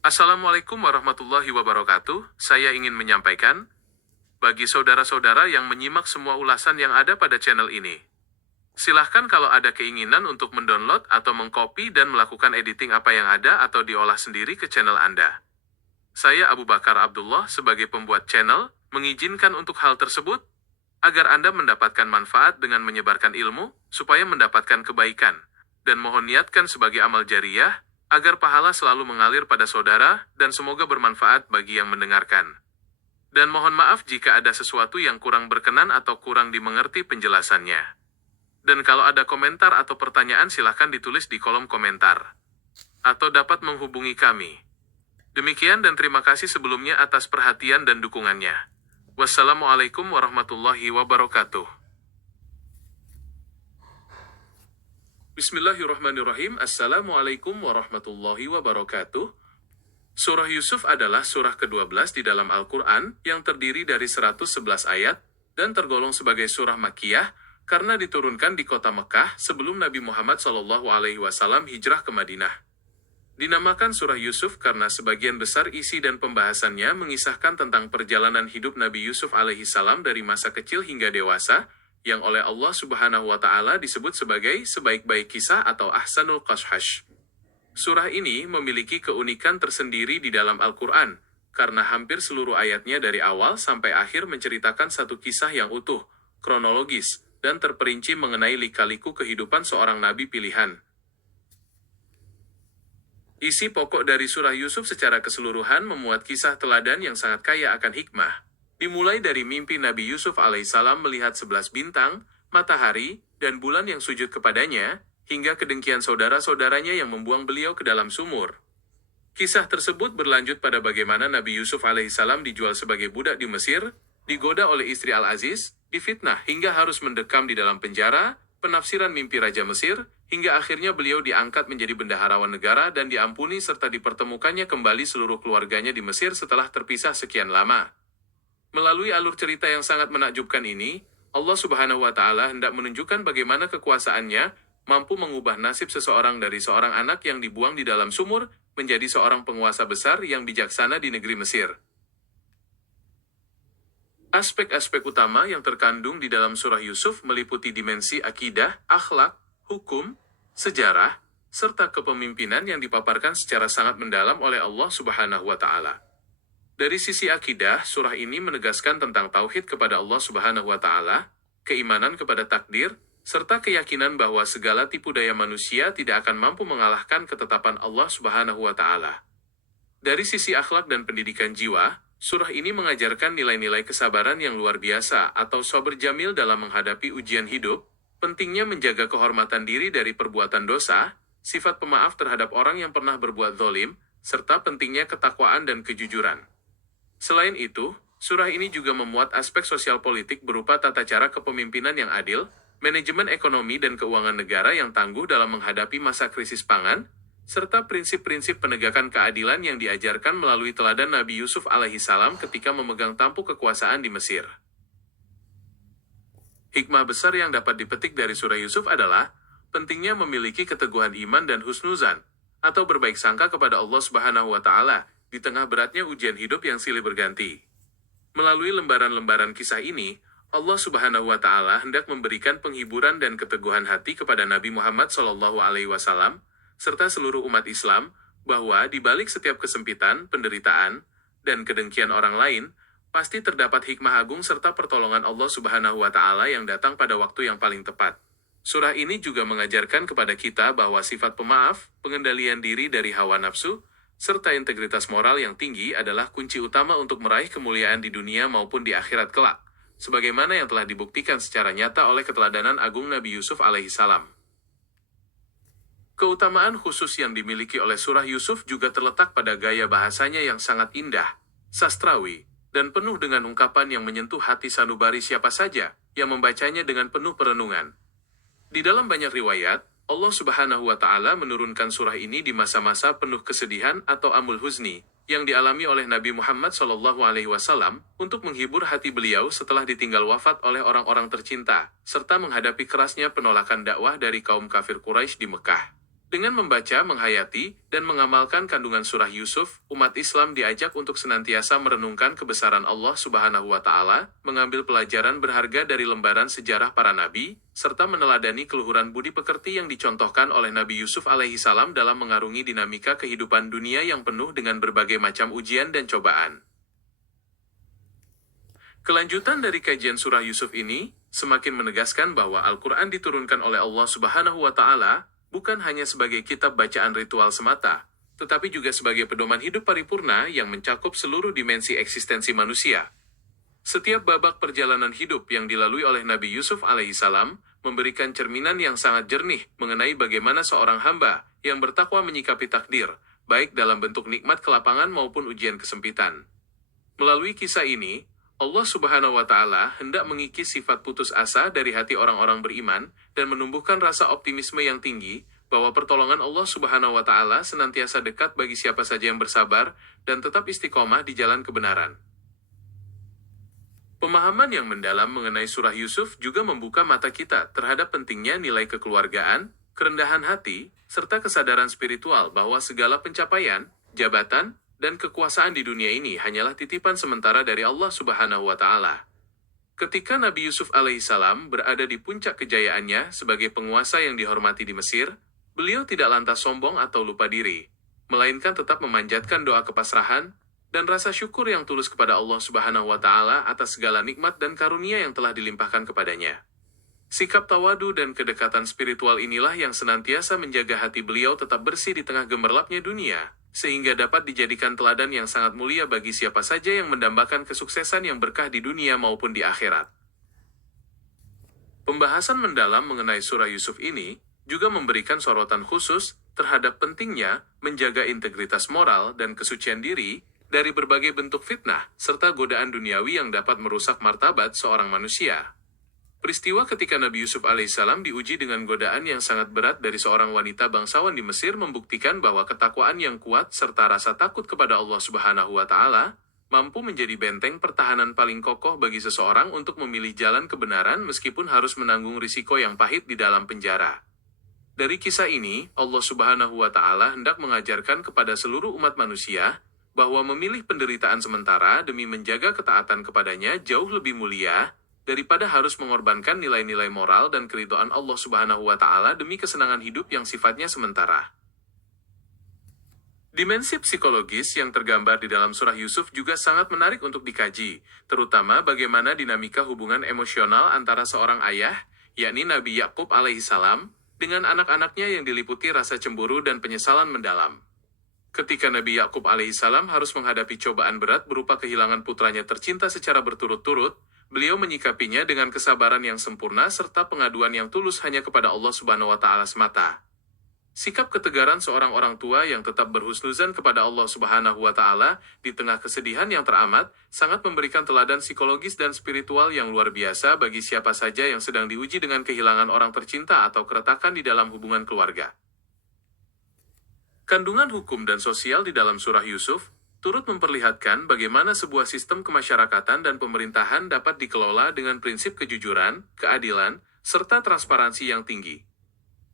Assalamualaikum warahmatullahi wabarakatuh. Saya ingin menyampaikan, bagi saudara-saudara yang menyimak semua ulasan yang ada pada channel ini, silahkan kalau ada keinginan untuk mendownload atau mengcopy dan melakukan editing apa yang ada atau diolah sendiri ke channel Anda. Saya Abu Bakar Abdullah sebagai pembuat channel, mengizinkan untuk hal tersebut, agar Anda mendapatkan manfaat dengan menyebarkan ilmu, supaya mendapatkan kebaikan, dan mohon niatkan sebagai amal jariyah, agar pahala selalu mengalir pada saudara, dan semoga bermanfaat bagi yang mendengarkan. Dan mohon maaf jika ada sesuatu yang kurang berkenan atau kurang dimengerti penjelasannya. Dan kalau ada komentar atau pertanyaan silahkan ditulis di kolom komentar. Atau dapat menghubungi kami. Demikian dan terima kasih sebelumnya atas perhatian dan dukungannya. Wassalamualaikum warahmatullahi wabarakatuh. Bismillahirrahmanirrahim. Assalamualaikum warahmatullahi wabarakatuh. Surah Yusuf adalah surah ke-12 di dalam Al-Quran yang terdiri dari 111 ayat dan tergolong sebagai surah Makkiyah karena diturunkan di kota Mekah sebelum Nabi Muhammad SAW hijrah ke Madinah. Dinamakan surah Yusuf karena sebagian besar isi dan pembahasannya mengisahkan tentang perjalanan hidup Nabi Yusuf alaihissalam dari masa kecil hingga dewasa, yang oleh Allah Subhanahu wa Ta'ala disebut sebagai sebaik-baik kisah atau ahsanul qashash. Surah ini memiliki keunikan tersendiri di dalam Al-Quran, karena hampir seluruh ayatnya dari awal sampai akhir menceritakan satu kisah yang utuh, kronologis, dan terperinci mengenai lika-liku kehidupan seorang nabi pilihan. Isi pokok dari surah Yusuf secara keseluruhan memuat kisah teladan yang sangat kaya akan hikmah. Dimulai dari mimpi Nabi Yusuf alaihissalam melihat 11 bintang, matahari, dan bulan yang sujud kepadanya, hingga kedengkian saudara-saudaranya yang membuang beliau ke dalam sumur. Kisah tersebut berlanjut pada bagaimana Nabi Yusuf alaihissalam dijual sebagai budak di Mesir, digoda oleh istri Al-Aziz, difitnah hingga harus mendekam di dalam penjara, penafsiran mimpi Raja Mesir, hingga akhirnya beliau diangkat menjadi bendaharawan negara dan diampuni serta dipertemukannya kembali seluruh keluarganya di Mesir setelah terpisah sekian lama. Melalui alur cerita yang sangat menakjubkan ini, Allah Subhanahu wa Ta'ala hendak menunjukkan bagaimana kekuasaannya mampu mengubah nasib seseorang dari seorang anak yang dibuang di dalam sumur menjadi seorang penguasa besar yang bijaksana di negeri Mesir. Aspek-aspek utama yang terkandung di dalam surah Yusuf meliputi dimensi akidah, akhlak, hukum, sejarah, serta kepemimpinan yang dipaparkan secara sangat mendalam oleh Allah Subhanahu wa Ta'ala. Dari sisi akidah, surah ini menegaskan tentang tauhid kepada Allah Subhanahu wa Ta'ala, keimanan kepada takdir, serta keyakinan bahwa segala tipu daya manusia tidak akan mampu mengalahkan ketetapan Allah Subhanahu wa Ta'ala. Dari sisi akhlak dan pendidikan jiwa, surah ini mengajarkan nilai-nilai kesabaran yang luar biasa atau sabr jamil dalam menghadapi ujian hidup, pentingnya menjaga kehormatan diri dari perbuatan dosa, sifat pemaaf terhadap orang yang pernah berbuat zalim, serta pentingnya ketakwaan dan kejujuran. Selain itu, surah ini juga memuat aspek sosial politik berupa tata cara kepemimpinan yang adil, manajemen ekonomi dan keuangan negara yang tangguh dalam menghadapi masa krisis pangan, serta prinsip-prinsip penegakan keadilan yang diajarkan melalui teladan Nabi Yusuf alaihissalam ketika memegang tampuk kekuasaan di Mesir. Hikmah besar yang dapat dipetik dari surah Yusuf adalah pentingnya memiliki keteguhan iman dan husnuzan, atau berbaik sangka kepada Allah Subhanahu wa Ta'ala, di tengah beratnya ujian hidup yang silih berganti. Melalui lembaran-lembaran kisah ini, Allah Subhanahu wa Ta'ala hendak memberikan penghiburan dan keteguhan hati kepada Nabi Muhammad SAW, serta seluruh umat Islam, bahwa di balik setiap kesempitan, penderitaan, dan kedengkian orang lain, pasti terdapat hikmah agung serta pertolongan Allah Subhanahu wa Ta'ala yang datang pada waktu yang paling tepat. Surah ini juga mengajarkan kepada kita bahwa sifat pemaaf, pengendalian diri dari hawa nafsu, serta integritas moral yang tinggi adalah kunci utama untuk meraih kemuliaan di dunia maupun di akhirat kelak, sebagaimana yang telah dibuktikan secara nyata oleh keteladanan agung Nabi Yusuf alaihissalam. Keutamaan khusus yang dimiliki oleh surah Yusuf juga terletak pada gaya bahasanya yang sangat indah, sastrawi, dan penuh dengan ungkapan yang menyentuh hati sanubari siapa saja yang membacanya dengan penuh perenungan. Di dalam banyak riwayat, Allah Subhanahu wa Ta'ala menurunkan surah ini di masa-masa penuh kesedihan atau amul huzni, yang dialami oleh Nabi Muhammad SAW untuk menghibur hati beliau setelah ditinggal wafat oleh orang-orang tercinta, serta menghadapi kerasnya penolakan dakwah dari kaum kafir Quraisy di Mekah. Dengan membaca, menghayati, dan mengamalkan kandungan surah Yusuf, umat Islam diajak untuk senantiasa merenungkan kebesaran Allah Subhanahu wa Ta'ala, mengambil pelajaran berharga dari lembaran sejarah para nabi, serta meneladani keluhuran budi pekerti yang dicontohkan oleh Nabi Yusuf alaihi salam dalam mengarungi dinamika kehidupan dunia yang penuh dengan berbagai macam ujian dan cobaan. Kelanjutan dari kajian surah Yusuf ini semakin menegaskan bahwa Al-Quran diturunkan oleh Allah Subhanahu wa Ta'ala bukan hanya sebagai kitab bacaan ritual semata, tetapi juga sebagai pedoman hidup paripurna yang mencakup seluruh dimensi eksistensi manusia. Setiap babak perjalanan hidup yang dilalui oleh Nabi Yusuf alaihissalam memberikan cerminan yang sangat jernih mengenai bagaimana seorang hamba yang bertakwa menyikapi takdir, baik dalam bentuk nikmat kelapangan maupun ujian kesempitan. Melalui kisah ini, Allah Subhanahu wa Ta'ala hendak mengikis sifat putus asa dari hati orang-orang beriman dan menumbuhkan rasa optimisme yang tinggi bahwa pertolongan Allah Subhanahu wa Ta'ala senantiasa dekat bagi siapa saja yang bersabar dan tetap istiqomah di jalan kebenaran. Pemahaman yang mendalam mengenai surah Yusuf juga membuka mata kita terhadap pentingnya nilai kekeluargaan, kerendahan hati, serta kesadaran spiritual bahwa segala pencapaian, jabatan, dan kekuasaan di dunia ini hanyalah titipan sementara dari Allah Subhanahu wa Ta'ala. Ketika Nabi Yusuf alaihissalam berada di puncak kejayaannya sebagai penguasa yang dihormati di Mesir, beliau tidak lantas sombong atau lupa diri, melainkan tetap memanjatkan doa kepasrahan dan rasa syukur yang tulus kepada Allah Subhanahu wa Ta'ala atas segala nikmat dan karunia yang telah dilimpahkan kepadanya. Sikap tawadu dan kedekatan spiritual inilah yang senantiasa menjaga hati beliau tetap bersih di tengah gemerlapnya dunia, sehingga dapat dijadikan teladan yang sangat mulia bagi siapa saja yang mendambakan kesuksesan yang berkah di dunia maupun di akhirat. Pembahasan mendalam mengenai surah Yusuf ini juga memberikan sorotan khusus terhadap pentingnya menjaga integritas moral dan kesucian diri dari berbagai bentuk fitnah serta godaan duniawi yang dapat merusak martabat seorang manusia. Peristiwa ketika Nabi Yusuf alaihissalam diuji dengan godaan yang sangat berat dari seorang wanita bangsawan di Mesir membuktikan bahwa ketakwaan yang kuat serta rasa takut kepada Allah Subhanahu wa Ta'ala mampu menjadi benteng pertahanan paling kokoh bagi seseorang untuk memilih jalan kebenaran meskipun harus menanggung risiko yang pahit di dalam penjara. Dari kisah ini, Allah Subhanahu wa Ta'ala hendak mengajarkan kepada seluruh umat manusia bahwa memilih penderitaan sementara demi menjaga ketaatan kepadanya jauh lebih mulia daripada harus mengorbankan nilai-nilai moral dan keridhaan Allah Subhanahu wa Ta'ala demi kesenangan hidup yang sifatnya sementara. Dimensi psikologis yang tergambar di dalam surah Yusuf juga sangat menarik untuk dikaji, terutama bagaimana dinamika hubungan emosional antara seorang ayah, yakni Nabi Yakub alaihissalam, dengan anak-anaknya yang diliputi rasa cemburu dan penyesalan mendalam. Ketika Nabi Yakub alaihissalam harus menghadapi cobaan berat berupa kehilangan putranya tercinta secara berturut-turut, beliau menyikapinya dengan kesabaran yang sempurna serta pengaduan yang tulus hanya kepada Allah Subhanahu wa Ta'ala semata. Sikap ketegaran seorang orang tua yang tetap berhusnuzan kepada Allah Subhanahu wa Ta'ala di tengah kesedihan yang teramat sangat memberikan teladan psikologis dan spiritual yang luar biasa bagi siapa saja yang sedang diuji dengan kehilangan orang tercinta atau keretakan di dalam hubungan keluarga. Kandungan hukum dan sosial di dalam surah Yusuf turut memperlihatkan bagaimana sebuah sistem kemasyarakatan dan pemerintahan dapat dikelola dengan prinsip kejujuran, keadilan, serta transparansi yang tinggi.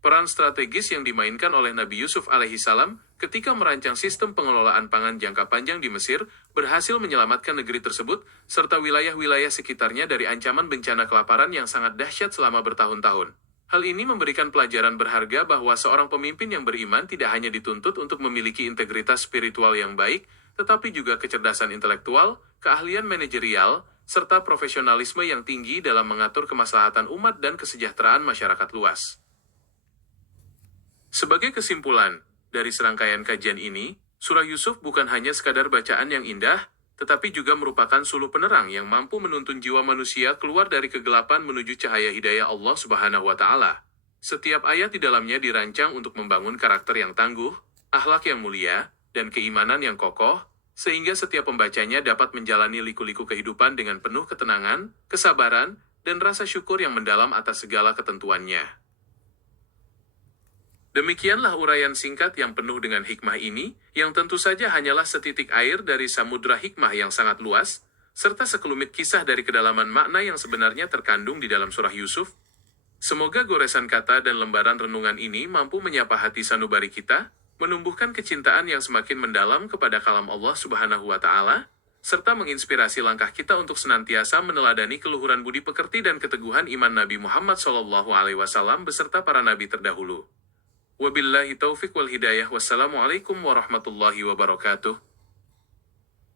Peran strategis yang dimainkan oleh Nabi Yusuf alaihissalam ketika merancang sistem pengelolaan pangan jangka panjang di Mesir berhasil menyelamatkan negeri tersebut serta wilayah-wilayah sekitarnya dari ancaman bencana kelaparan yang sangat dahsyat selama bertahun-tahun. Hal ini memberikan pelajaran berharga bahwa seorang pemimpin yang beriman tidak hanya dituntut untuk memiliki integritas spiritual yang baik, tetapi juga kecerdasan intelektual, keahlian manajerial, serta profesionalisme yang tinggi dalam mengatur kemaslahatan umat dan kesejahteraan masyarakat luas. Sebagai kesimpulan, dari serangkaian kajian ini, surah Yusuf bukan hanya sekadar bacaan yang indah, tetapi juga merupakan suluh penerang yang mampu menuntun jiwa manusia keluar dari kegelapan menuju cahaya hidayah Allah Subhanahu wa Ta'ala. Setiap ayat di dalamnya dirancang untuk membangun karakter yang tangguh, akhlak yang mulia, dan keimanan yang kokoh, sehingga setiap pembacanya dapat menjalani liku-liku kehidupan dengan penuh ketenangan, kesabaran, dan rasa syukur yang mendalam atas segala ketentuannya. Demikianlah uraian singkat yang penuh dengan hikmah ini, yang tentu saja hanyalah setitik air dari samudra hikmah yang sangat luas, serta sekelumit kisah dari kedalaman makna yang sebenarnya terkandung di dalam surah Yusuf. Semoga goresan kata dan lembaran renungan ini mampu menyapa hati sanubari kita, menumbuhkan kecintaan yang semakin mendalam kepada kalam Allah Subhanahu wa Ta'ala, serta menginspirasi langkah kita untuk senantiasa meneladani keluhuran budi pekerti dan keteguhan iman Nabi Muhammad SAW beserta para nabi terdahulu. Wabillahi taufiq wal hidayah. Wassalamualaikum warahmatullahi wabarakatuh.